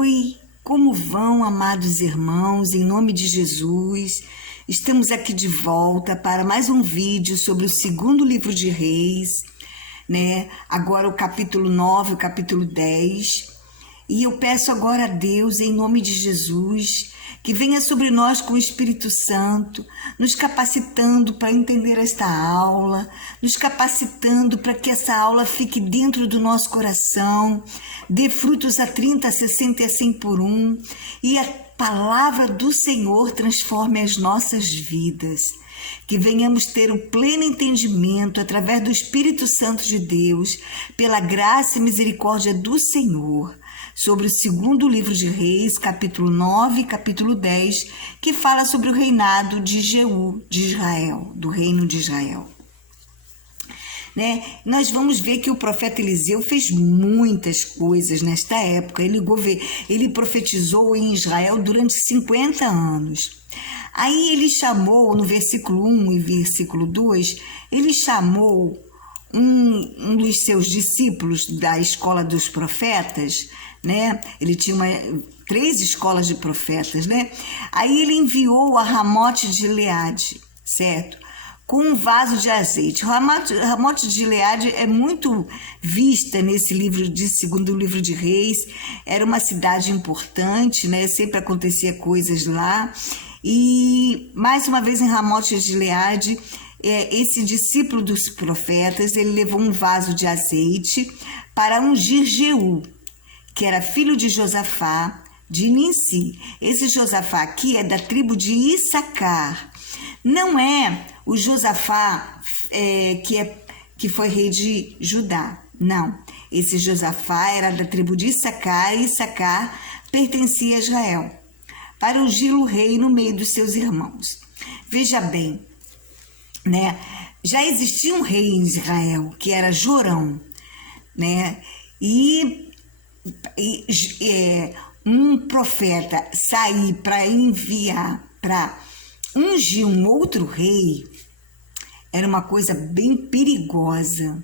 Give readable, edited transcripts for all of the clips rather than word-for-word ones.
Oi, como vão, amados irmãos? Em nome de Jesus, estamos aqui de volta para mais um vídeo sobre o segundo livro de Reis, né? Agora o capítulo 9, o capítulo 10. E eu peço agora a Deus, em nome de Jesus, que venha sobre nós com o Espírito Santo, nos capacitando para entender esta aula, nos capacitando para que essa aula fique dentro do nosso coração, dê frutos a 30, a 60 e a 100 por um, e a palavra do Senhor transforme as nossas vidas. Que venhamos ter o pleno entendimento através do Espírito Santo de Deus, pela graça e misericórdia do Senhor, sobre o segundo livro de Reis, capítulo 9 e capítulo 10, que fala sobre o reinado de Jeú de Israel, do reino de Israel. Né? Nós vamos ver que o profeta Eliseu fez muitas coisas nesta época. Ele profetizou em Israel durante 50 anos. Aí ele chamou, no versículo 1 e versículo 2, ele chamou um dos seus discípulos da escola dos profetas, né? Ele tinha 3 escolas de profetas, né? Aí ele enviou a Ramote de Gileade, certo? Com um vaso de azeite. Ramote de Gileade é muito vista nesse segundo livro de Reis. Era uma cidade importante, né? Sempre acontecia coisas lá. E mais uma vez em Ramote de Gileade, esse discípulo dos profetas, ele levou um vaso de azeite para ungir Jeú, que era filho de Josafá, de Ninsi. Esse Josafá aqui é da tribo de Issacar. Não é o Josafá que foi rei de Judá. Não. Esse Josafá era da tribo de Issacar, e Issacar pertencia a Israel, para ungir o rei no meio dos seus irmãos. Veja bem, né? Já existia um rei em Israel, que era Jorão, né? E um profeta sair para enviar, para ungir um outro rei, era uma coisa bem perigosa.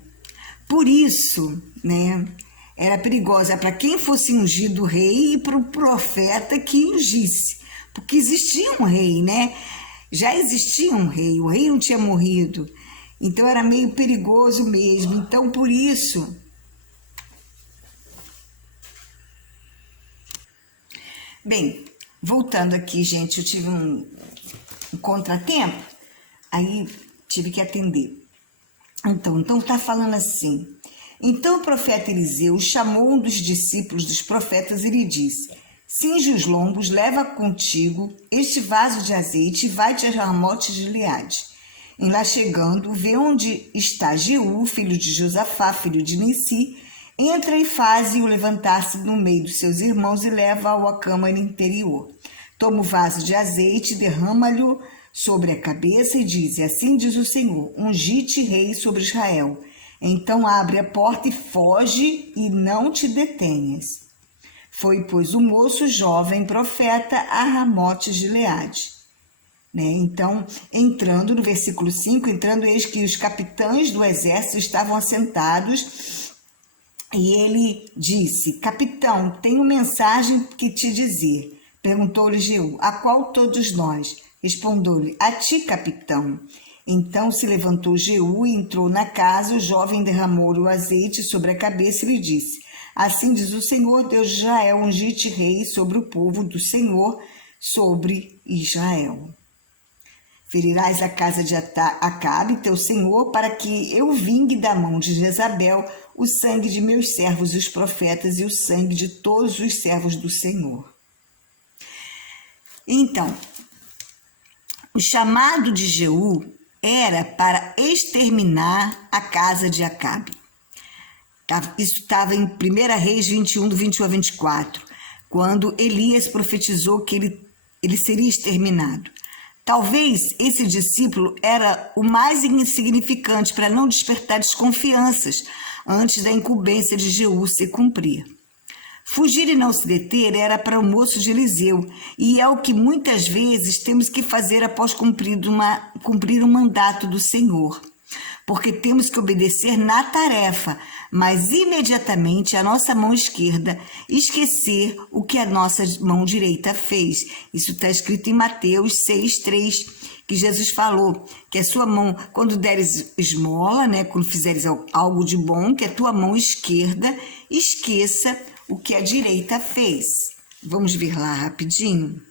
Por isso, né, era perigosa para quem fosse ungido rei e para o profeta que ungisse, porque existia um rei, né? Já existia um rei, o rei não tinha morrido, então era meio perigoso mesmo. Então, por isso, bem, voltando aqui, gente, eu tive um contratempo, aí tive que atender. Então tá falando assim: então o profeta Eliseu chamou um dos discípulos dos profetas e lhe disse: cinge os lombos, leva contigo este vaso de azeite e vai-te a Ramote de Gileade. Em lá chegando, vê onde está Jeú, filho de Josafá, filho de Ninsi. Entra e faze-o levantar-se no meio dos seus irmãos e leva-o à câmara interior. Toma o vaso de azeite, derrama-lhe sobre a cabeça e diz: assim diz o Senhor, ungi-te rei sobre Israel. Então abre a porta e foge e não te detenhas. Foi, pois, o moço jovem profeta a Ramote de Gileade. Né? Então, entrando no versículo 5, eis que os capitães do exército estavam assentados. E ele disse: capitão, tenho mensagem que te dizer. Perguntou-lhe Jeú: a qual todos nós? Respondeu-lhe: a ti, capitão. Então se levantou Jeú e entrou na casa. O jovem derramou-lhe o azeite sobre a cabeça e lhe disse: assim diz o Senhor, Deus de Israel, ungi-te rei sobre o povo do Senhor, sobre Israel. Ferirás a casa de Acabe, teu senhor, para que eu vingue da mão de Jezabel o sangue de meus servos, os profetas, e o sangue de todos os servos do Senhor. Então, o chamado de Jeú era para exterminar a casa de Acabe. Isso estava em 1 Reis 21, do 21 a 24, quando Elias profetizou que ele seria exterminado. Talvez esse discípulo era o mais insignificante para não despertar desconfianças antes da incumbência de Jeú se cumprir. Fugir e não se deter era para o moço de Eliseu, e é o que muitas vezes temos que fazer após cumprir um mandato do Senhor. porque temos que obedecer na tarefa, mas imediatamente a nossa mão esquerda esquecer o que a nossa mão direita fez. Isso está escrito em Mateus 6:3, que Jesus falou que a sua mão, quando deres esmola, né, quando fizeres algo de bom, que a tua mão esquerda esqueça o que a direita fez. Vamos ver lá rapidinho.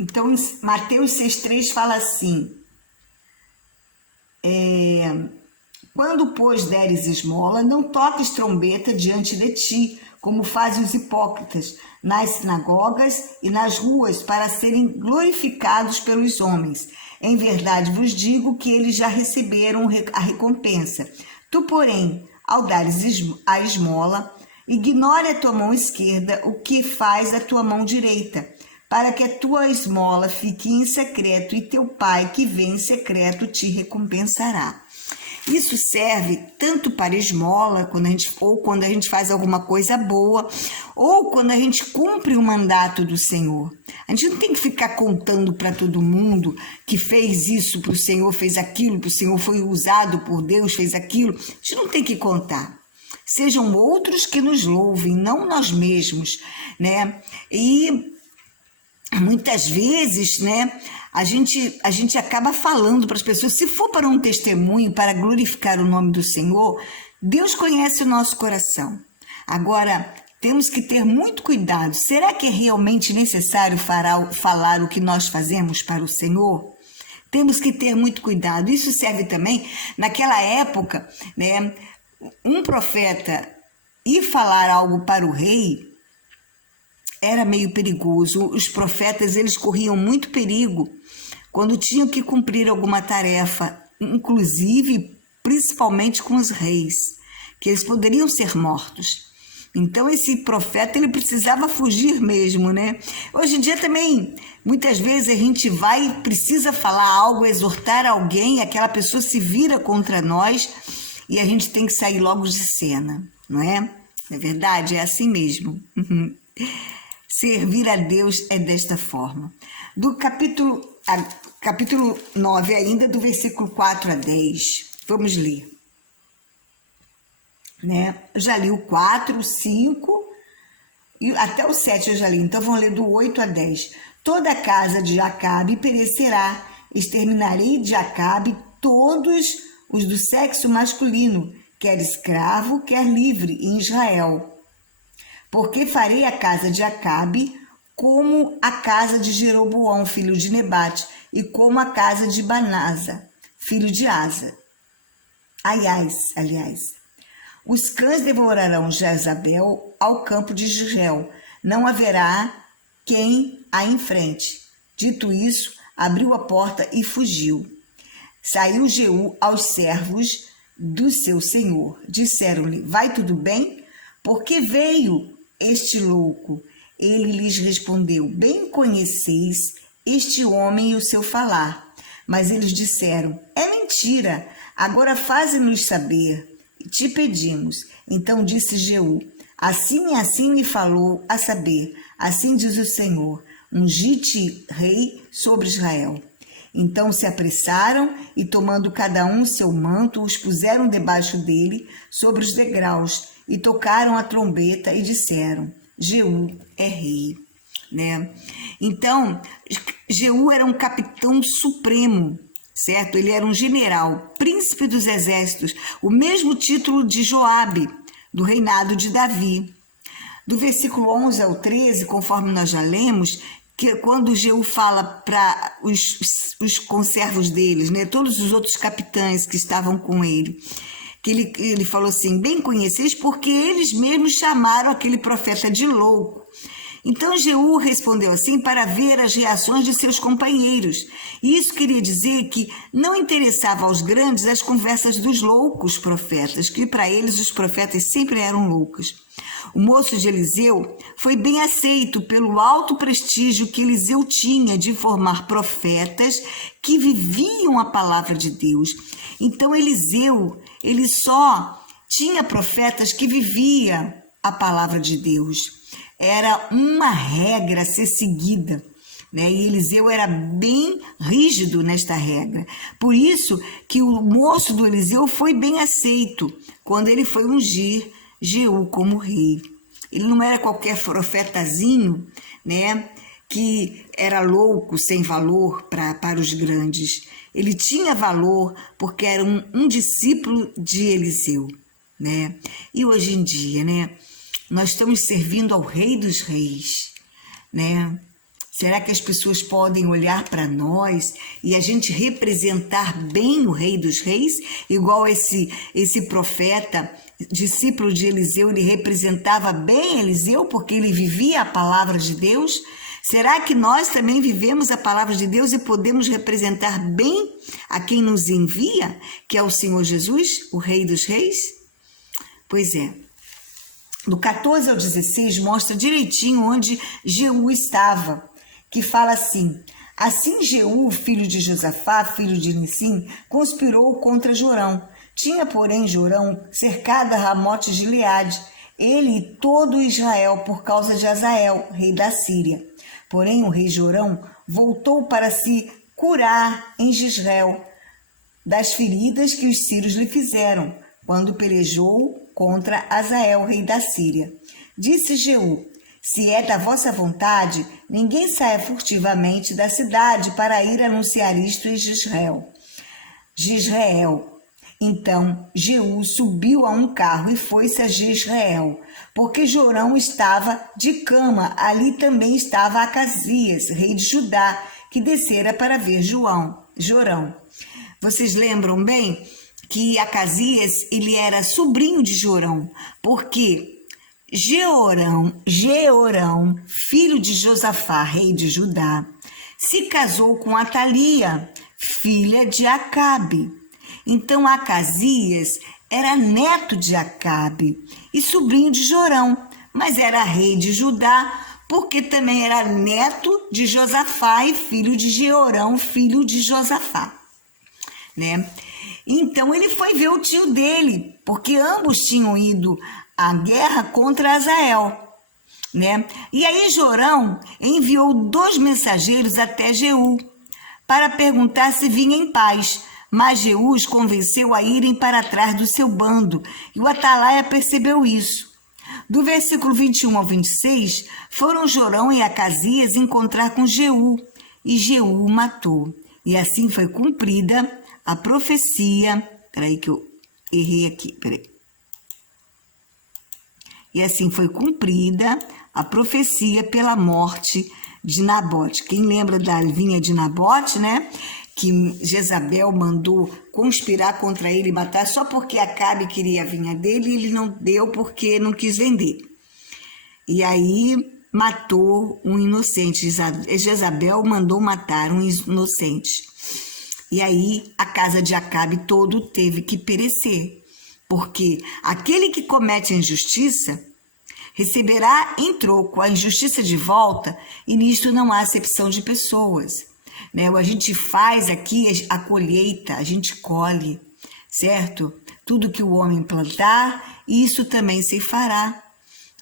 Então, Mateus 6:3 fala assim: quando, pois, deres esmola, não toques trombeta diante de ti, como fazem os hipócritas, nas sinagogas e nas ruas, para serem glorificados pelos homens. Em verdade vos digo que eles já receberam a recompensa. Tu, porém, ao dares a esmola, ignore a tua mão esquerda o que faz a tua mão direita, para que a tua esmola fique em secreto, e teu pai que vê em secreto te recompensará. Isso serve tanto para esmola, quando a gente faz alguma coisa boa, ou quando a gente cumpre o mandato do Senhor. A gente não tem que ficar contando para todo mundo que fez isso para o Senhor, fez aquilo, para o Senhor foi usado por Deus, fez aquilo. A gente não tem que contar. Sejam outros que nos louvem, não nós mesmos, né? E muitas vezes, né, a gente acaba falando para as pessoas, se for para um testemunho, para glorificar o nome do Senhor, Deus conhece o nosso coração. Agora, temos que ter muito cuidado. Será que é realmente necessário falar o que nós fazemos para o Senhor? Temos que ter muito cuidado. Isso serve também, naquela época, né, um profeta ir falar algo para o rei era meio perigoso. Os profetas, eles corriam muito perigo quando tinham que cumprir alguma tarefa, inclusive, principalmente com os reis, que eles poderiam ser mortos. Então, esse profeta, ele precisava fugir mesmo, né? Hoje em dia também, muitas vezes a gente precisa falar algo, exortar alguém, aquela pessoa se vira contra nós e a gente tem que sair logo de cena, não é? É verdade, é assim mesmo. Servir a Deus é desta forma. Do capítulo 9 ainda, do versículo 4 a 10. Vamos ler. Né? Eu já li o 4, o 5 e até o 7 eu já li. Então vamos ler do 8 a 10. Toda a casa de Acabe perecerá. Exterminarei de Acabe todos os do sexo masculino, quer escravo, quer livre, em Israel. Porque farei a casa de Acabe como a casa de Jeroboão, filho de Nebate, e como a casa de Banasa, filho de Asa. Aliás, os cães devorarão Jezabel ao campo de Jezreel, não haverá quem a enfrente. Dito isso, abriu a porta e fugiu. Saiu Jeú aos servos do seu senhor. Disseram-lhe: vai tudo bem? Por que veio este louco? Ele lhes respondeu: bem conheceis este homem e o seu falar. Mas eles disseram: é mentira, agora faze-nos saber, te pedimos. Então disse Jeú: assim e assim me falou, a saber, assim diz o Senhor: ungi-te rei sobre Israel. Então se apressaram e, tomando cada um seu manto, os puseram debaixo dele, sobre os degraus, e tocaram a trombeta e disseram: Jeú é rei. Né? Então, Jeú era um capitão supremo, certo? Ele era um general, príncipe dos exércitos, o mesmo título de Joabe, do reinado de Davi. Do versículo 11 ao 13, conforme nós já lemos, que quando Jeú fala para os conservos deles, né, todos os outros capitães que estavam com ele, que ele falou assim: bem conheceis, porque eles mesmos chamaram aquele profeta de louco. Então Jeú respondeu assim para ver as reações de seus companheiros. E isso queria dizer que não interessava aos grandes as conversas dos loucos profetas, que para eles os profetas sempre eram loucos. O moço de Eliseu foi bem aceito pelo alto prestígio que Eliseu tinha de formar profetas que viviam a palavra de Deus. Então Eliseu, ele só tinha profetas que viviam a palavra de Deus. Era uma regra a ser seguida. né? E Eliseu era bem rígido nesta regra. Por isso que o moço do Eliseu foi bem aceito quando ele foi ungir Jeú como rei. Ele não era qualquer profetazinho, né, que era louco, sem valor para os grandes. Ele tinha valor porque era um discípulo de Eliseu, né? E hoje em dia, né, nós estamos servindo ao Rei dos Reis, né? Será que as pessoas podem olhar para nós e a gente representar bem o Rei dos Reis? Igual esse profeta, discípulo de Eliseu, ele representava bem Eliseu porque ele vivia a palavra de Deus? Será que nós também vivemos a palavra de Deus e podemos representar bem a quem nos envia, que é o Senhor Jesus, o Rei dos Reis? Pois é. Do 14 ao 16 mostra direitinho onde Jeú estava, que fala assim: assim Jeú, filho de Josafá, filho de Nissim, conspirou contra Jorão. Tinha, porém, Jorão cercado a Ramote de Gileade, ele e todo Israel, por causa de Azael, rei da Síria. Porém, o rei Jorão voltou para se curar em Jezreel das feridas que os sírios lhe fizeram, quando pelejou contra Azael, rei da Síria. Disse Jeú: se é da vossa vontade, ninguém saia furtivamente da cidade para ir anunciar isto em Jezreel. Então Jeú subiu a um carro e foi-se a Jezreel, porque Jorão estava de cama. Ali também estava Acasias, rei de Judá, que descera para ver Jorão. Vocês lembram bem que Acasias, ele era sobrinho de Jorão, porque Jeorão, filho de Josafá, rei de Judá, se casou com Atalia, filha de Acabe. Então Acasias era neto de Acabe e sobrinho de Jorão, mas era rei de Judá, porque também era neto de Josafá e filho de Jeorão, filho de Josafá, né? Então ele foi ver o tio dele, porque ambos tinham ido à guerra contra Azael, né? E aí Jorão enviou 2 mensageiros até Jeú para perguntar se vinha em paz, mas Jeú os convenceu a irem para trás do seu bando, e o atalaia percebeu isso. Do versículo 21 ao 26, foram Jorão e Acasias encontrar com Jeú, e Jeú o matou. E assim foi cumprida a profecia. Peraí que eu errei aqui, peraí. E assim foi cumprida a profecia pela morte de Nabote. Quem lembra da vinha de Nabote, né? Que Jezabel mandou conspirar contra ele e matar só porque Acabe queria a vinha dele e ele não deu porque não quis vender. E aí matou um inocente. Jezabel mandou matar um inocente. E aí a casa de Acabe todo teve que perecer, porque aquele que comete a injustiça receberá em troco a injustiça de volta, e nisto não há acepção de pessoas, né? A gente faz aqui a colheita, a gente colhe, certo? Tudo que o homem plantar, isso também se fará.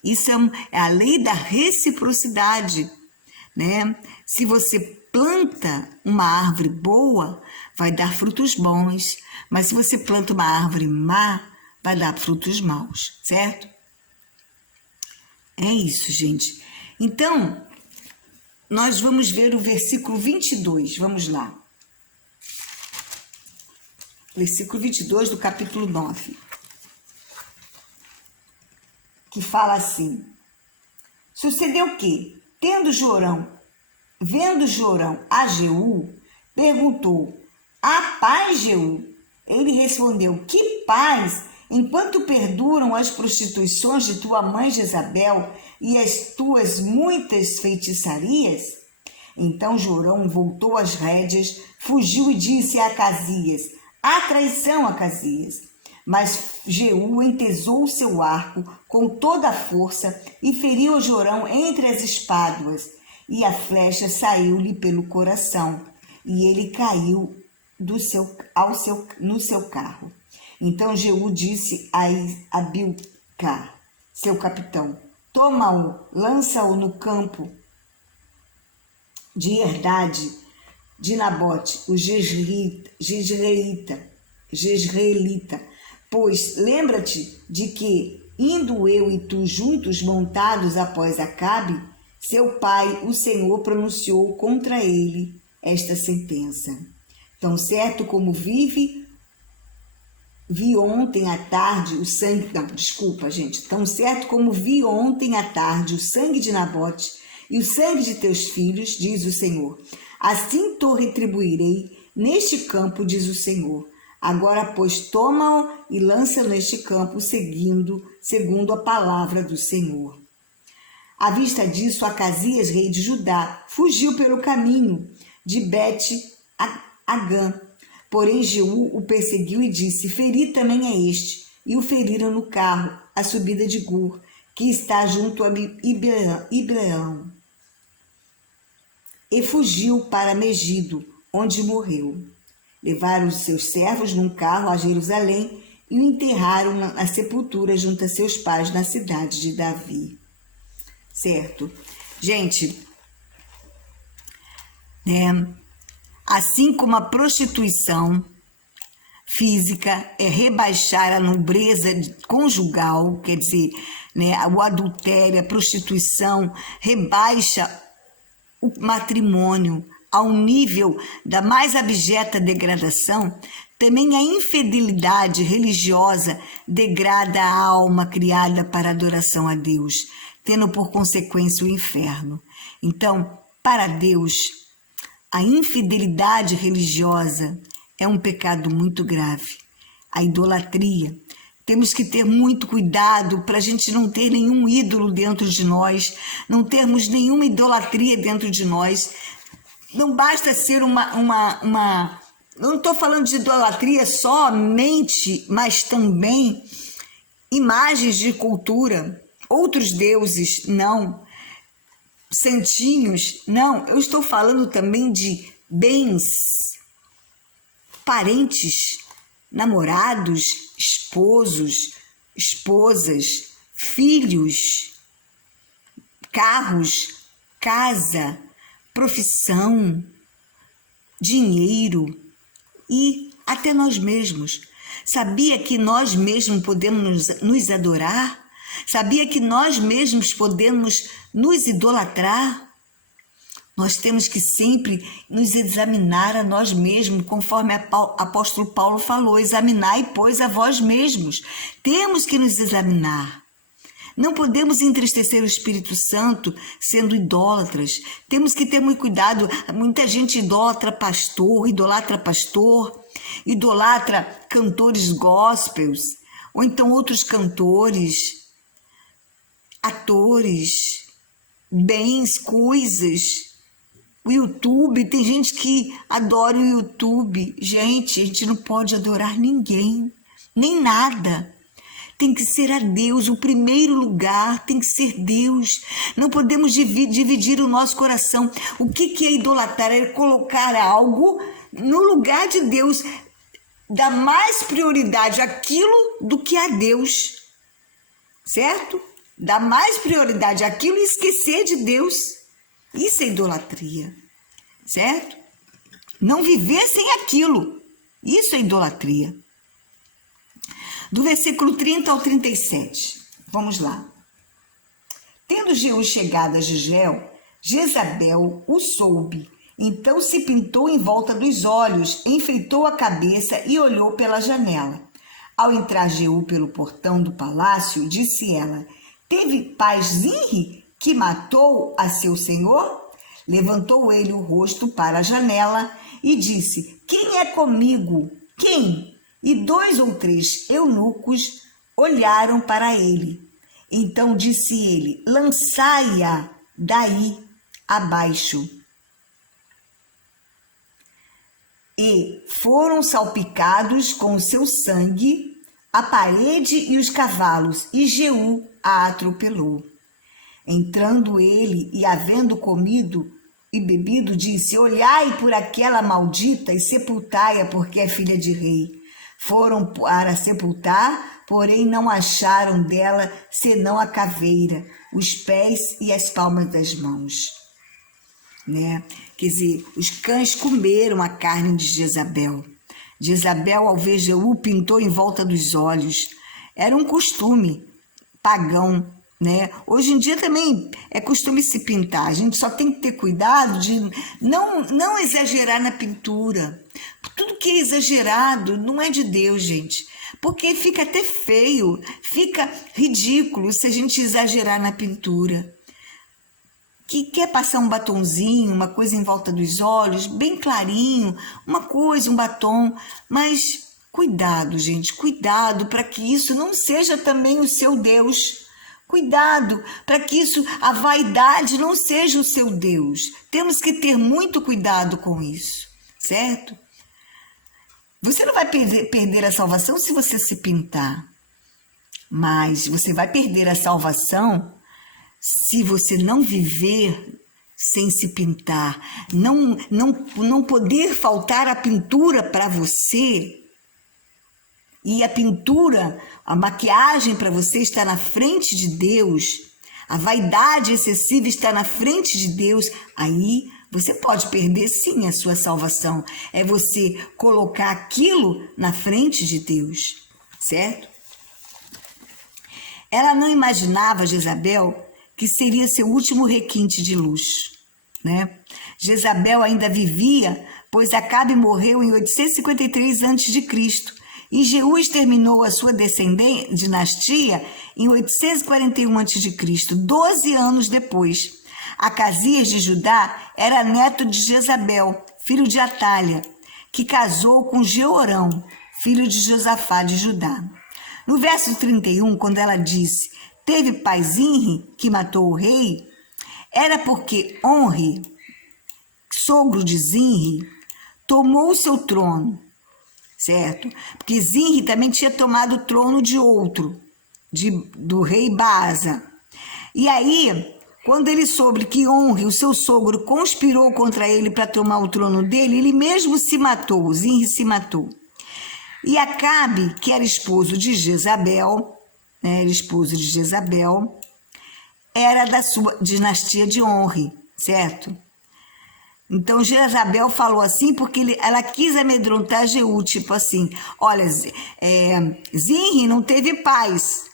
Isso é a lei da reciprocidade, né? Se você planta uma árvore boa, vai dar frutos bons, mas se você planta uma árvore má, vai dar frutos maus, certo? É isso, gente. Então, nós vamos ver o versículo 22, vamos lá. Versículo 22 do capítulo 9. Que fala assim: sucedeu que, vendo Jorão a Jeú, perguntou: há paz, Jeú? Ele respondeu: que paz, enquanto perduram as prostituições de tua mãe Jezabel e as tuas muitas feitiçarias? Então Jorão voltou às rédeas, fugiu e disse a Acasias: há traição, Acasias. Mas Jeú entesou o seu arco com toda a força e feriu a Jorão entre as espáduas, e a flecha saiu-lhe pelo coração, e ele caiu no seu carro. Então Jeú disse a Abilcar, seu capitão: toma-o, lança-o no campo de herdade de Nabote, o jezreelita. Pois lembra-te de que, indo eu e tu juntos montados após Acabe, seu pai, o Senhor, pronunciou contra ele esta sentença. Tão certo como vi ontem à tarde o sangue... Não, desculpa, gente. Tão certo como vi ontem à tarde o sangue de Nabote e o sangue de teus filhos, diz o Senhor. Assim te retribuirei neste campo, diz o Senhor. Agora, pois, toma-o e lança neste campo, segundo a palavra do Senhor. À vista disso, Acasias, rei de Judá, fugiu pelo caminho de Bet-Agã. Porém, Jeú o perseguiu e disse: feri também é este. E o feriram no carro, à subida de Gur, que está junto a Ibleão. E fugiu para Megido, onde morreu. Levaram os seus servos num carro a Jerusalém e o enterraram na sepultura junto a seus pais na cidade de Davi. Certo? Gente, assim como a prostituição física é rebaixar a nobreza conjugal, quer dizer, o adultério, a prostituição rebaixa o matrimônio ao nível da mais abjeta degradação, também a infidelidade religiosa degrada a alma criada para adoração a Deus, tendo por consequência o inferno. Então, para Deus, a infidelidade religiosa é um pecado muito grave. A idolatria. Temos que ter muito cuidado para a gente não ter nenhum ídolo dentro de nós, não termos nenhuma idolatria dentro de nós. Não basta ser não estou falando de idolatria somente, mas também imagens de cultura, outros deuses, não. Santinhos, não. Eu estou falando também de bens, parentes, namorados, esposos, esposas, filhos, carros, casa, profissão, dinheiro e até nós mesmos. Sabia que nós mesmos podemos nos adorar? Sabia que nós mesmos podemos nos idolatrar? Nós temos que sempre nos examinar a nós mesmos, conforme o apóstolo Paulo falou, examinai, pois, a vós mesmos. Temos que nos examinar. Não podemos entristecer o Espírito Santo sendo idólatras. Temos que ter muito cuidado. Muita gente idolatra pastor, idolatra cantores gospels, ou então outros cantores, atores, bens, coisas. O YouTube, tem gente que adora o YouTube. Gente, a gente não pode adorar ninguém, nem nada. Tem que ser a Deus, o primeiro lugar tem que ser Deus. Não podemos dividir o nosso coração. O que é idolatrar? É colocar algo no lugar de Deus, dar mais prioridade àquilo do que a Deus, certo? Dar mais prioridade àquilo e esquecer de Deus. Isso é idolatria, certo? Não viver sem aquilo. Isso é idolatria. Do versículo 30 ao 37. Vamos lá. Tendo Jeú chegado a Jezreel, Jezabel o soube. Então se pintou em volta dos olhos, enfeitou a cabeça e olhou pela janela. Ao entrar Jeú pelo portão do palácio, disse ela: teve paz Zinri, que matou a seu senhor? Levantou ele o rosto para a janela e disse: quem é comigo? Quem? E 2 ou 3 eunucos olharam para ele. Então disse ele: lançai-a daí abaixo. E foram salpicados com o seu sangue a parede e os cavalos, e Jeú a atropelou. Entrando ele e havendo comido e bebido, disse: olhai por aquela maldita e sepultai-a, porque é filha de rei. Foram para sepultar, porém não acharam dela senão a caveira, os pés e as palmas das mãos. né? Quer dizer, os cães comeram a carne de Jezabel. Jezabel, ao ver Jeú, pintou em volta dos olhos. Era um costume pagão, né? Hoje em dia também é costume se pintar. A gente só tem que ter cuidado de não exagerar na pintura. Tudo que é exagerado não é de Deus, gente. Porque fica até feio, fica ridículo se a gente exagerar na pintura. Que quer passar um batonzinho, uma coisa em volta dos olhos, bem clarinho, uma coisa, um batom, mas cuidado, gente, cuidado para que isso não seja também o seu Deus. Cuidado para que a vaidade não seja o seu Deus. Temos que ter muito cuidado com isso, certo? Você não vai perder a salvação se você se pintar, mas você vai perder a salvação se você não viver sem se pintar, não poder faltar a pintura para você, e a pintura, a maquiagem para você está na frente de Deus, a vaidade excessiva está na frente de Deus, aí você pode perder sim a sua salvação. É você colocar aquilo na frente de Deus, certo? Ela não imaginava, Jezabel, que seria seu último requinte de luxo, né? Jezabel ainda vivia, pois Acabe morreu em 853 a.C. e Jeú exterminou a sua dinastia em 841 a.C., 12 anos depois. Acasias de Judá era neto de Jezabel, filho de Atália, que casou com Jeorão, filho de Josafá de Judá. No verso 31, quando ela disse: teve pai Zinri, que matou o rei, era porque Onri, sogro de Zinri, tomou o seu trono, certo? Porque Zinri também tinha tomado o trono de outro, do rei Baasa. E aí, quando ele soube que Onri, o seu sogro, conspirou contra ele para tomar o trono dele, ele mesmo se matou, Zinri se matou. E Acabe, que era esposo de Jezabel, era da sua dinastia de Onri, certo? Então Jezabel falou assim porque ela quis amedrontar Jeú, tipo assim, olha, Zinri não teve paz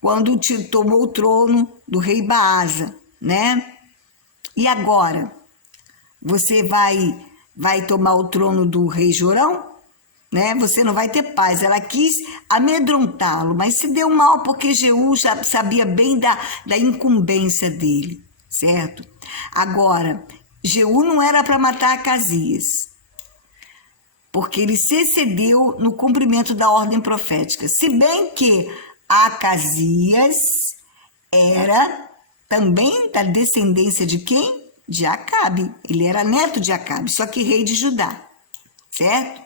quando tomou o trono do rei Baasa, né? E agora? Você vai tomar o trono do rei Jorão? Né? Você não vai ter paz. Ela quis amedrontá-lo, mas se deu mal porque Jeú já sabia bem da incumbência dele, certo? Agora, Jeú não era para matar Acasias, porque ele se excedeu no cumprimento da ordem profética, se bem que Acasias era também da descendência de quem? De Acabe. Ele era neto de Acabe, só que rei de Judá, certo?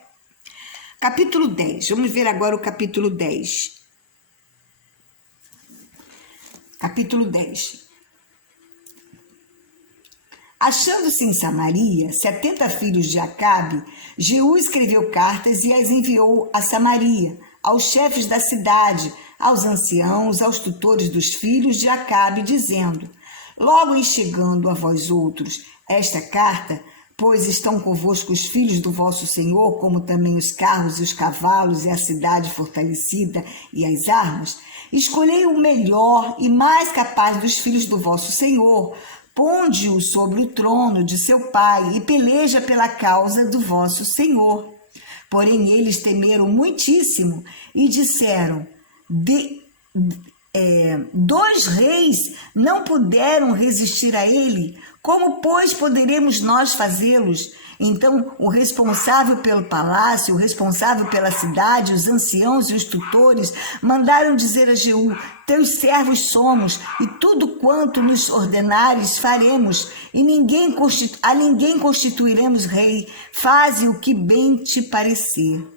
Capítulo 10, vamos ver agora o capítulo 10. Capítulo 10. Achando-se em Samaria 70 filhos de Acabe, Jeú escreveu cartas e as enviou a Samaria, aos chefes da cidade, aos anciãos, aos tutores dos filhos de Acabe, dizendo: logo em chegando a vós outros esta carta, pois estão convosco os filhos do vosso Senhor, como também os carros e os cavalos e a cidade fortalecida e as armas, escolhei o melhor e mais capaz dos filhos do vosso Senhor, ponde-o sobre o trono de seu pai e peleja pela causa do vosso Senhor. Porém eles temeram muitíssimo e disseram: dois reis não puderam resistir a ele, como, pois, poderemos nós fazê-los? Então, o responsável pelo palácio, o responsável pela cidade, os anciãos e os tutores mandaram dizer a Jeú: teus servos somos, e tudo quanto nos ordenares faremos, e a ninguém constituiremos rei, faze o que bem te parecer.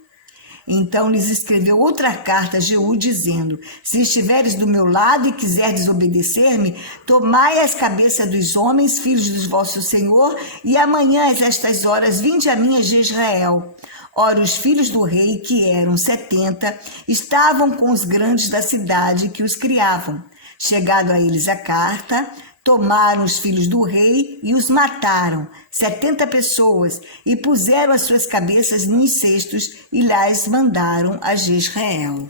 Então lhes escreveu outra carta a Jeú, dizendo: se estiveres do meu lado e quiserdes obedecer-me, tomai as cabeças dos homens, filhos do vosso Senhor, e amanhã às estas horas vinde a mim a Jezreel. Ora, os filhos do rei, que eram 70, estavam com os grandes da cidade que os criavam. Chegado a eles a carta, tomaram os filhos do rei e os mataram, 70 pessoas, e puseram as suas cabeças nos cestos e las mandaram a Jezreel.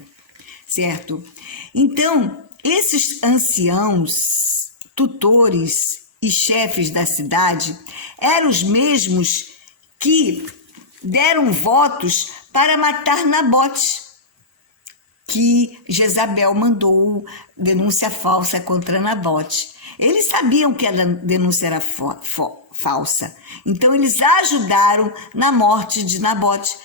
Certo? Então, esses anciãos, tutores e chefes da cidade eram os mesmos que deram votos para matar Nabote, que Jezabel mandou denúncia falsa contra Nabote. Eles sabiam que a denúncia era falsa, então eles ajudaram na morte de Nabote,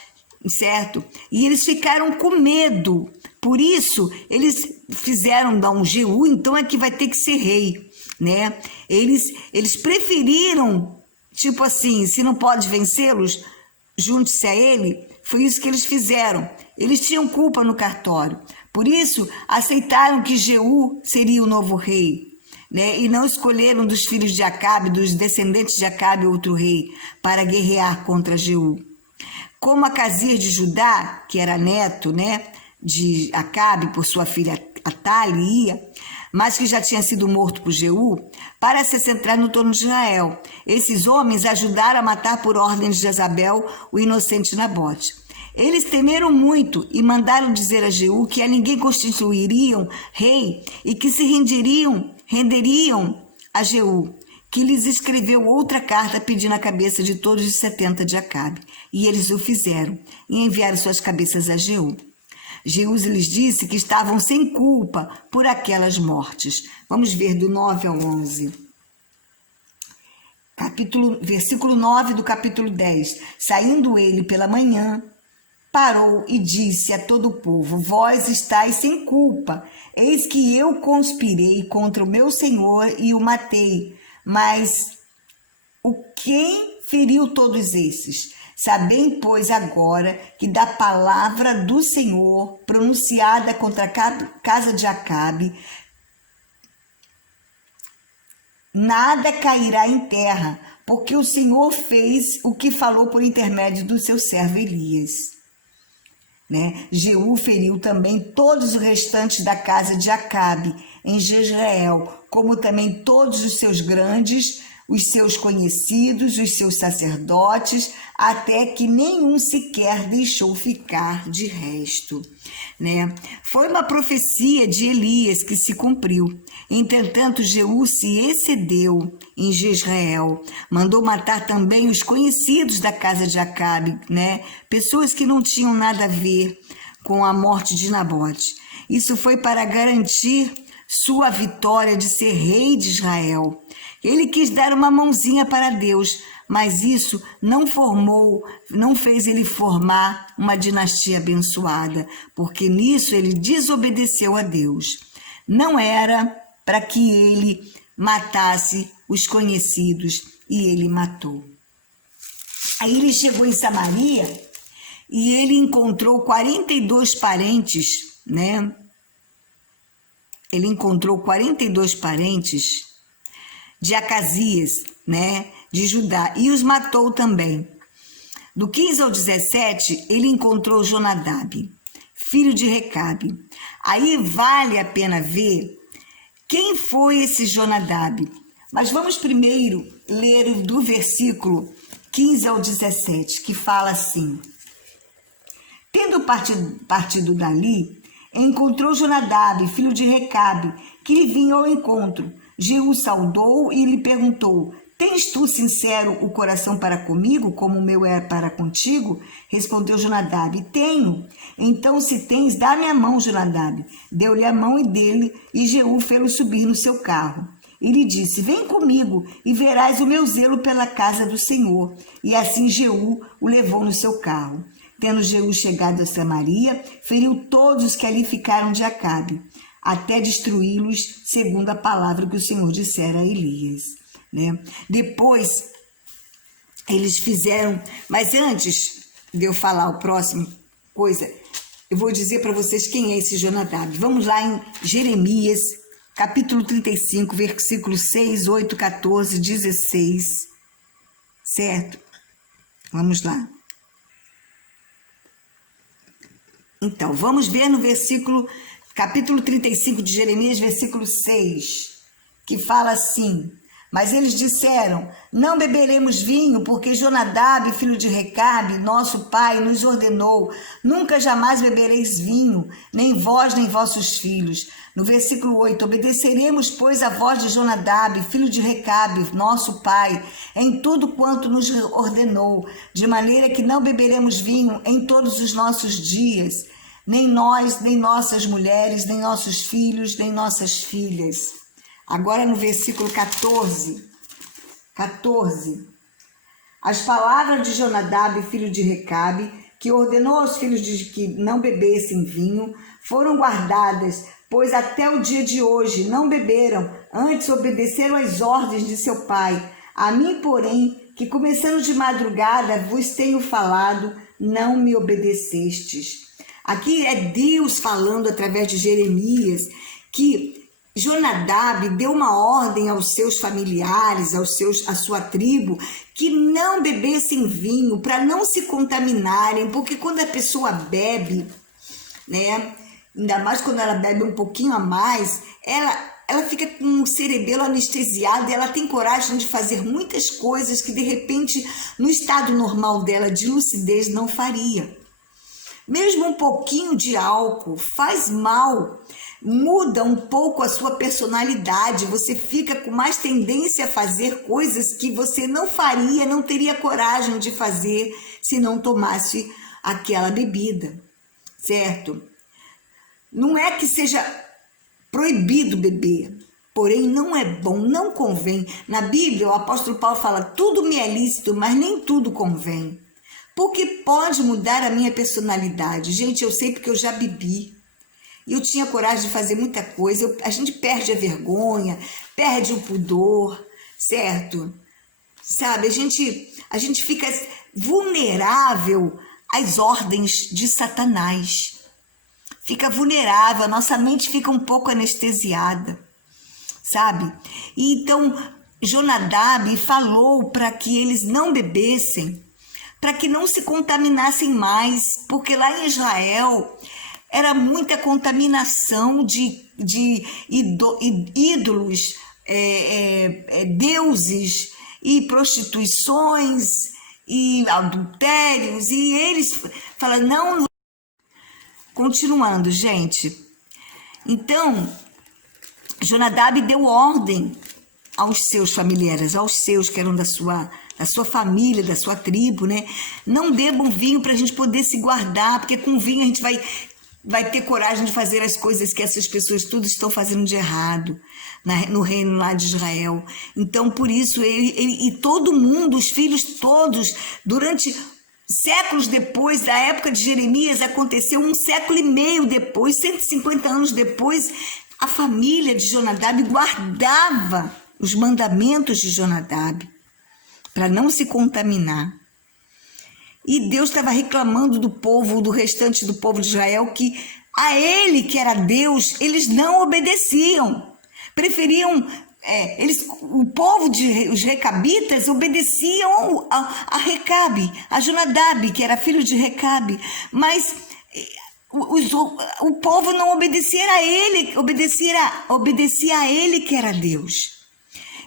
certo? E eles ficaram com medo, por isso eles fizeram dar um Jeú, então é que vai ter que ser rei, né? Eles preferiram, tipo assim, se não pode vencê-los, junte-se a ele. Foi isso que eles fizeram. Eles tinham culpa no cartório. Por isso, aceitaram que Jeú seria o novo rei, né? E não escolheram dos filhos de Acabe, dos descendentes de Acabe, outro rei, para guerrear contra Jeú. Como Acasias de Judá, que era neto, né, de Acabe por sua filha Atalia, mas que já tinha sido morto por Jeú, para se centrar no trono de Israel. Esses homens ajudaram a matar por ordem de Jezabel o inocente Nabote. Eles temeram muito e mandaram dizer a Jeú que a ninguém constituiriam rei e que se renderiam a Jeú, que lhes escreveu outra carta pedindo a cabeça de todos os 70 de Acabe. E eles o fizeram e enviaram suas cabeças a Jeú. Jeú lhes disse que estavam sem culpa por aquelas mortes. Vamos ver do 9 ao 11. Versículo 9 do capítulo 10. Saindo ele pela manhã, parou e disse a todo o povo: vós estáis sem culpa, eis que eu conspirei contra o meu senhor e o matei. Mas quem feriu todos esses? Sabem, pois, agora que da palavra do Senhor pronunciada contra a casa de Acabe, nada cairá em terra, porque o Senhor fez o que falou por intermédio do seu servo Elias. Né? Jeú feriu também todos os restantes da casa de Acabe em Jezreel, como também todos os seus grandes, os seus conhecidos, os seus sacerdotes, até que nenhum sequer deixou ficar de resto. Né? Foi uma profecia de Elias que se cumpriu. Entretanto, Jeú se excedeu em Jezreel, mandou matar também os conhecidos da casa de Acabe, né? Pessoas que não tinham nada a ver com a morte de Nabote. Isso foi para garantir sua vitória de ser rei de Israel. Ele quis dar uma mãozinha para Deus, mas isso não fez ele formar uma dinastia abençoada, porque nisso ele desobedeceu a Deus. Não era para que ele matasse os conhecidos, e ele matou. Aí ele chegou em Samaria e ele encontrou 42 parentes, né? Ele encontrou 42 parentes de Acasias, né, de Judá, e os matou também. Do 15 ao 17, ele encontrou Jonadab, filho de Recabe. Aí vale a pena ver quem foi esse Jonadab. Mas vamos primeiro ler do versículo 15 ao 17, que fala assim: tendo partido dali, encontrou Jonadab, filho de Recabe, que lhe vinha ao encontro. Jeú saudou e lhe perguntou: tens tu sincero o coração para comigo, como o meu é para contigo? Respondeu Jonadab: tenho. Então, se tens, dá-me a mão, Jonadab. Deu-lhe a mão e Jeú fê-lo subir no seu carro. E lhe disse: vem comigo e verás o meu zelo pela casa do Senhor. E assim Jeú o levou no seu carro. Tendo Jeú chegado a Samaria, feriu todos os que ali ficaram de Acabe, até destruí-los, segundo a palavra que o Senhor dissera a Elias. Né? Depois, eles fizeram... Mas antes de eu falar a próxima coisa, eu vou dizer para vocês quem é esse Jonadab. Vamos lá em Jeremias, capítulo 35, versículos 6, 8, 14, 16. Certo? Vamos lá. Então, vamos ver no capítulo 35 de Jeremias, versículo 6, que fala assim: mas eles disseram: não beberemos vinho, porque Jonadab, filho de Recabe, nosso pai, nos ordenou: nunca jamais bebereis vinho, nem vós, nem vossos filhos. No versículo 8, obedeceremos, pois, a voz de Jonadab, filho de Recabe, nosso pai, em tudo quanto nos ordenou, de maneira que não beberemos vinho em todos os nossos dias, nem nós, nem nossas mulheres, nem nossos filhos, nem nossas filhas. Agora no versículo 14, as palavras de Jonadab, filho de Recabe, que ordenou aos filhos de que não bebessem vinho, foram guardadas, pois até o dia de hoje não beberam, antes obedeceram às ordens de seu pai. A mim, porém, que começando de madrugada vos tenho falado, não me obedecestes. Aqui é Deus falando através de Jeremias que Jonadab deu uma ordem aos seus familiares, à sua tribo, que não bebessem vinho, para não se contaminarem, porque quando a pessoa bebe, né, ainda mais quando ela bebe um pouquinho a mais, ela fica com o cerebelo anestesiado e ela tem coragem de fazer muitas coisas que de repente no estado normal dela de lucidez não faria. Mesmo um pouquinho de álcool faz mal, muda um pouco a sua personalidade, você fica com mais tendência a fazer coisas que você não faria, não teria coragem de fazer se não tomasse aquela bebida, certo? Não é que seja proibido beber, porém não é bom, não convém. Na Bíblia o apóstolo Paulo fala: tudo me é lícito, mas nem tudo convém. Porque pode mudar a minha personalidade. Gente, eu sei porque eu já bebi. E eu tinha coragem de fazer muita coisa. A gente perde a vergonha, perde o pudor, certo? Sabe, a gente fica vulnerável às ordens de Satanás. Fica vulnerável, a nossa mente fica um pouco anestesiada, sabe? E então, Jonadab falou para que eles não bebessem, para que não se contaminassem mais, porque lá em Israel era muita contaminação de ídolos, deuses e prostituições e adultérios, e eles falam, não. Continuando, gente. Então, Jonadab deu ordem aos seus familiares, aos seus que eram da sua família, da sua tribo, né? Não bebam vinho para a gente poder se guardar, porque com vinho a gente vai ter coragem de fazer as coisas que essas pessoas tudo estão fazendo de errado no reino lá de Israel. Então, por isso, ele e todo mundo, os filhos todos, durante séculos depois, da época de Jeremias, aconteceu 1,5 século depois, 150 anos depois, a família de Jonadab guardava os mandamentos de Jonadab para não se contaminar. E Deus estava reclamando do povo, do restante do povo de Israel, que a ele, que era Deus, eles não obedeciam. Preferiam, o povo os recabitas obedeciam a Recabe, a Jonadab, que era filho de Recabe, mas o povo não obedecia a ele, obedecia a ele que era Deus.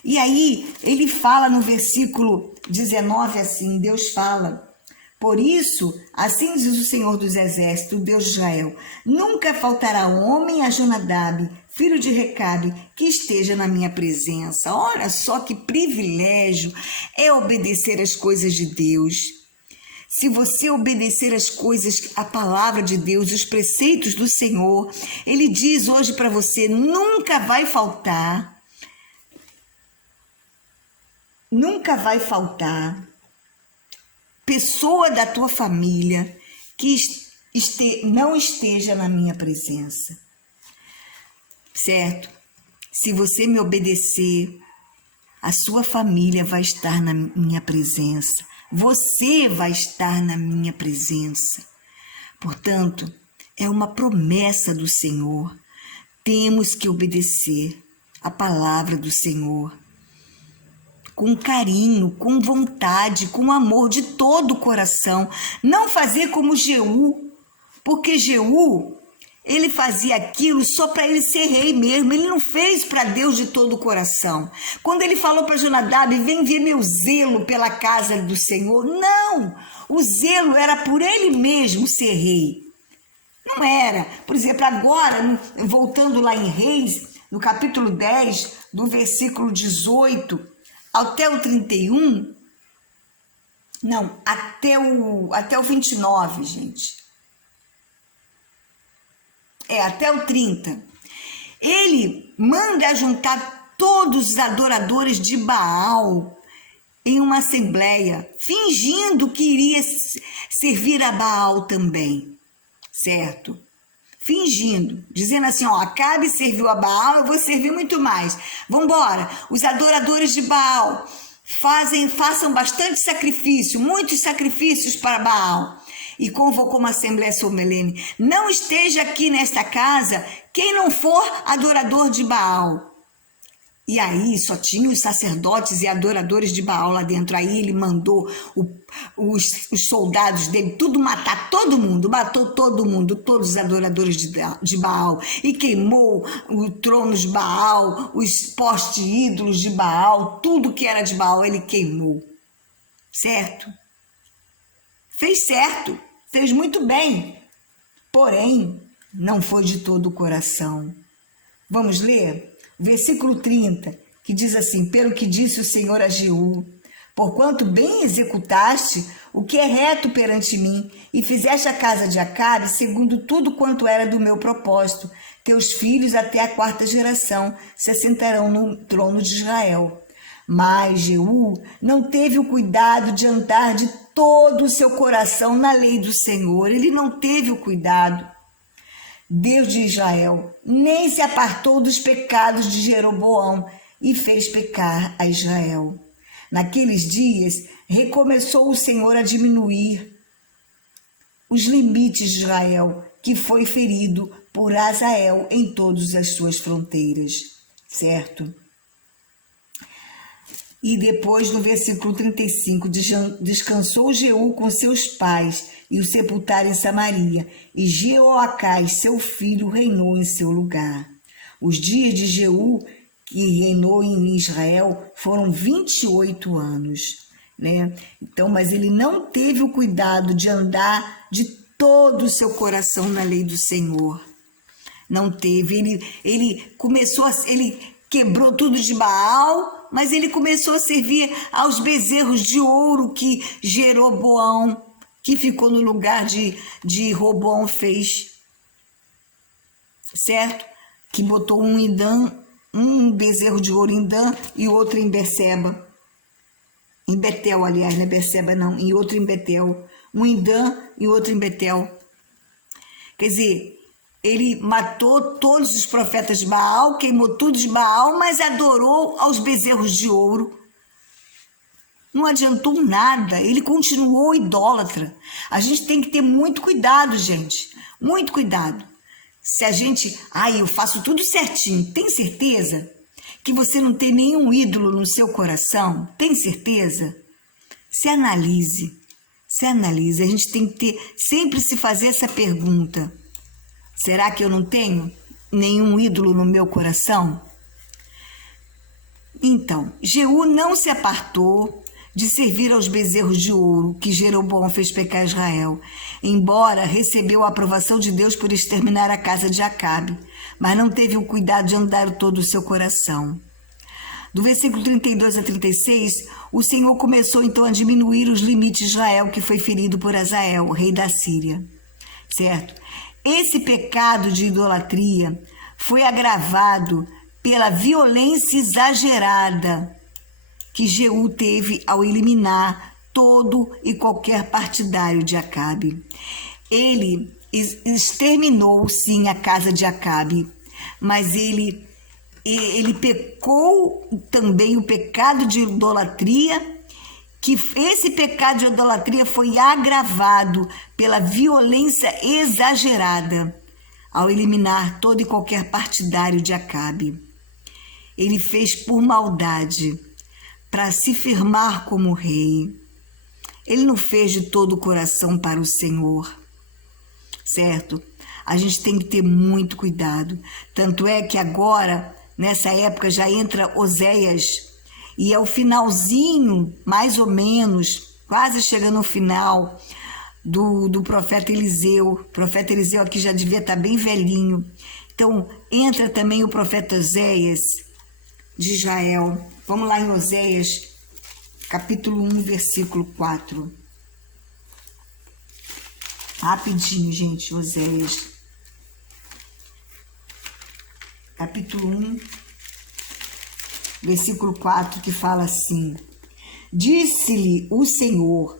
E aí ele fala no versículo 19 assim, Deus fala: por isso, assim diz o Senhor dos Exércitos, Deus de Israel, nunca faltará homem a Jonadab, filho de Recabe, que esteja na minha presença. Olha só que privilégio é obedecer às coisas de Deus. Se você obedecer às coisas, a palavra de Deus, os preceitos do Senhor, Ele diz hoje para você, nunca vai faltar pessoa da tua família que não esteja na minha presença, certo? Se você me obedecer, a sua família vai estar na minha presença, você vai estar na minha presença. Portanto, é uma promessa do Senhor, temos que obedecer a palavra do Senhor, com carinho, com vontade, com amor de todo o coração. Não fazer como Jeú, porque Jeú, ele fazia aquilo só para ele ser rei mesmo, ele não fez para Deus de todo o coração. Quando ele falou para Jonadab, vem ver meu zelo pela casa do Senhor, não, o zelo era por ele mesmo ser rei, não era. Por exemplo, agora, voltando lá em Reis, no capítulo 10, do versículo 18 até o 31, não, até o 29, gente. Até o 30. Ele manda juntar todos os adoradores de Baal em uma assembleia, fingindo que iria servir a Baal também, certo? Fingindo, dizendo assim, ó, Acabe serviu a Baal, eu vou servir muito mais. Vambora, os adoradores de Baal façam bastante sacrifício, muitos sacrifícios para Baal. E convocou uma assembleia solene. Não esteja aqui nesta casa quem não for adorador de Baal. E aí só tinha os sacerdotes e adoradores de Baal lá dentro. Aí ele mandou os soldados dele tudo matar todo mundo, matou todo mundo, todos os adoradores de Baal. E queimou o trono de Baal, os postes ídolos de Baal, tudo que era de Baal ele queimou. Certo? Fez certo, fez muito bem, porém, não foi de todo o coração. Vamos ler? Versículo 30, que diz assim, pelo que disse o Senhor a Jeú, porquanto bem executaste o que é reto perante mim, e fizeste a casa de Acabe segundo tudo quanto era do meu propósito, teus filhos até a 4ª geração se assentarão no trono de Israel. Mas Jeú não teve o cuidado de andar de todo o seu coração na lei do Senhor. Ele não teve o cuidado. Deus de Israel nem se apartou dos pecados de Jeroboão e fez pecar a Israel. Naqueles dias, recomeçou o Senhor a diminuir os limites de Israel, que foi ferido por Azael em todas as suas fronteiras. Certo? E depois, no versículo 35, descansou Jeú com seus pais e o sepultaram em Samaria, e Jeoacás, seu filho, reinou em seu lugar. Os dias de Jeú, que reinou em Israel, foram 28 anos. Né? Então, mas ele não teve o cuidado de andar de todo o seu coração na lei do Senhor. Não teve. Ele quebrou tudo de Baal, mas ele começou a servir aos bezerros de ouro que Jeroboão, que ficou no lugar de Roboão, fez. Certo? Que botou um bezerro de ouro em Dan e outro em Berseba. Em Betel, aliás, não é Berseba não, e outro em Betel. Um em Dan e outro em Betel. Quer dizer, ele matou todos os profetas de Baal, queimou tudo de Baal, mas adorou aos bezerros de ouro. Não adiantou nada, ele continuou idólatra. A gente tem que ter muito cuidado, gente, muito cuidado. Se a gente, eu faço tudo certinho, tem certeza que você não tem nenhum ídolo no seu coração? Tem certeza? Se analise, a gente tem que sempre se fazer essa pergunta. Será que eu não tenho nenhum ídolo no meu coração? Então, Jeú não se apartou de servir aos bezerros de ouro que Jeroboão fez pecar Israel, embora recebeu a aprovação de Deus por exterminar a casa de Acabe, mas não teve o cuidado de andar todo o seu coração. Do versículo 32 a 36, o Senhor começou então a diminuir os limites de Israel, que foi ferido por Azael, rei da Síria. Certo? Esse pecado de idolatria foi agravado pela violência exagerada que Jeú teve ao eliminar todo e qualquer partidário de Acabe. Ele exterminou, sim, a casa de Acabe, mas ele pecou também o pecado de idolatria, que esse pecado de idolatria foi agravado pela violência exagerada ao eliminar todo e qualquer partidário de Acabe. Ele fez por maldade, para se firmar como rei. Ele não fez de todo o coração para o Senhor, certo? a gente tem que ter muito cuidado. Tanto é que agora, nessa época, já entra Oséias, e é o finalzinho, mais ou menos, quase chegando ao final, do profeta Eliseu. O profeta Eliseu aqui já devia estar bem velhinho. Então, entra também o profeta Oséias de Israel. Vamos lá em Oséias, capítulo 1, versículo 4. Rapidinho, gente, Oséias. Capítulo 1, versículo 4, que fala assim: Disse-lhe o Senhor,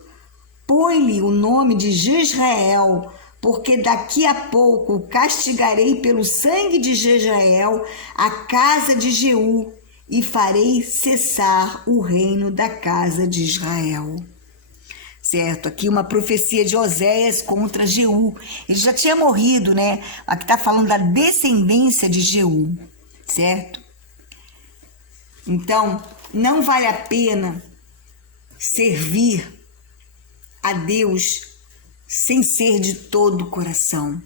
põe-lhe o nome de Jezreel, porque daqui a pouco castigarei pelo sangue de Jezreel a casa de Jeú, e farei cessar o reino da casa de Israel. Certo? Aqui uma profecia de Oséias contra Jeú. Ele já tinha morrido, né? Aqui está falando da descendência de Jeú, certo? Então, não vale a pena servir a Deus sem ser de todo o coração.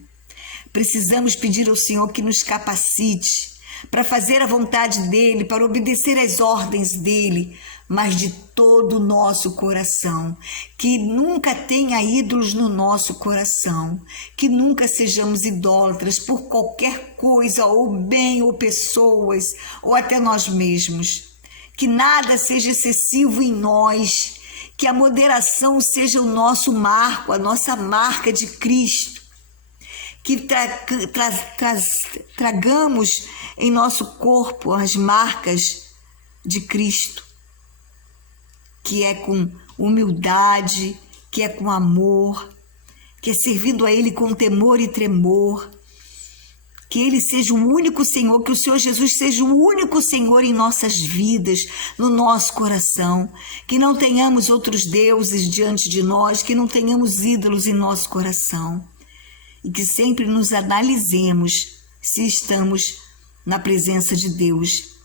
Precisamos pedir ao Senhor que nos capacite para fazer a vontade dEle, para obedecer às ordens dEle, mas de todo o nosso coração. Que nunca tenha ídolos no nosso coração, que nunca sejamos idólatras por qualquer coisa, ou bem, ou pessoas, ou até nós mesmos. Que nada seja excessivo em nós, que a moderação seja o nosso marco, a nossa marca de Cristo. Que tragamos em nosso corpo as marcas de Cristo, que é com humildade, que é com amor, que é servindo a Ele com temor e tremor, que Ele seja o único Senhor, que o Senhor Jesus seja o único Senhor em nossas vidas, no nosso coração, que não tenhamos outros deuses diante de nós, que não tenhamos ídolos em nosso coração, e que sempre nos analisemos se estamos na presença de Deus,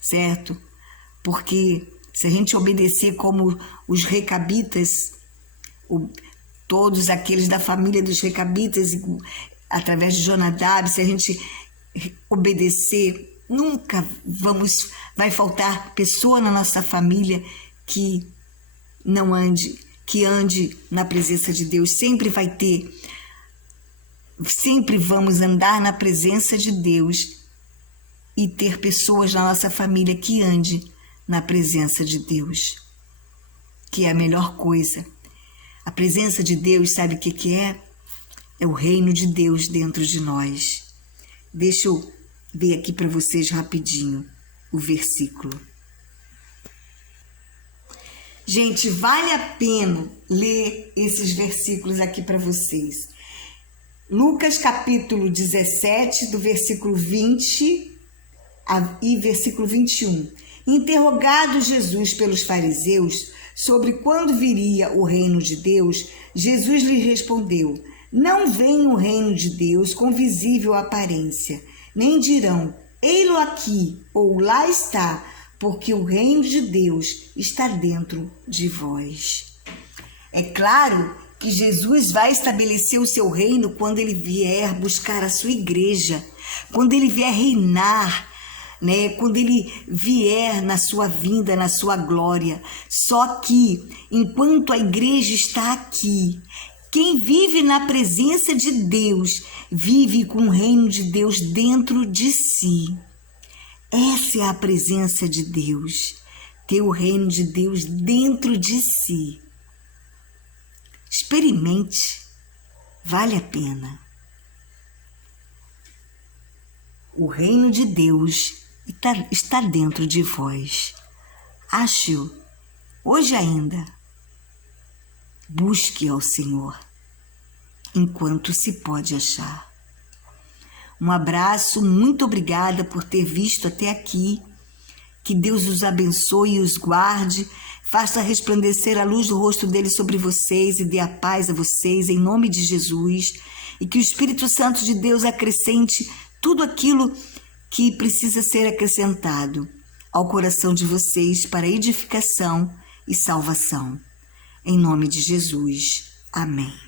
certo? Porque se a gente obedecer como os recabitas, todos aqueles da família dos recabitas, através de Jonadab, se a gente obedecer, nunca vai faltar pessoa na nossa família que não ande, que ande na presença de Deus. Sempre vamos andar na presença de Deus e ter pessoas na nossa família que ande na presença de Deus, que é a melhor coisa. A presença de Deus, sabe o que é? É o reino de Deus dentro de nós. Deixa eu ver aqui para vocês rapidinho o versículo. Gente, vale a pena ler esses versículos aqui para vocês. Lucas capítulo 17, do versículo 20 e versículo 21. Interrogado Jesus pelos fariseus sobre quando viria o reino de Deus, Jesus lhe respondeu: Não vem o reino de Deus com visível aparência, nem dirão, ei-lo aqui, ou lá está, porque o reino de Deus está dentro de vós. É claro que Jesus vai estabelecer o seu reino quando ele vier buscar a sua igreja, quando ele vier reinar, né? Quando ele vier na sua vinda, na sua glória. Só que, enquanto a igreja está aqui, quem vive na presença de Deus, vive com o reino de Deus dentro de si. Essa é a presença de Deus, ter o reino de Deus dentro de si. Experimente, vale a pena. O reino de Deus está dentro de vós. Ache-o hoje ainda. Busque ao Senhor enquanto se pode achar. Um abraço, muito obrigada por ter visto até aqui. Que Deus os abençoe e os guarde, faça resplandecer a luz do rosto dele sobre vocês e dê a paz a vocês, em nome de Jesus. E que o Espírito Santo de Deus acrescente tudo aquilo que precisa ser acrescentado ao coração de vocês para edificação e salvação. Em nome de Jesus. Amém.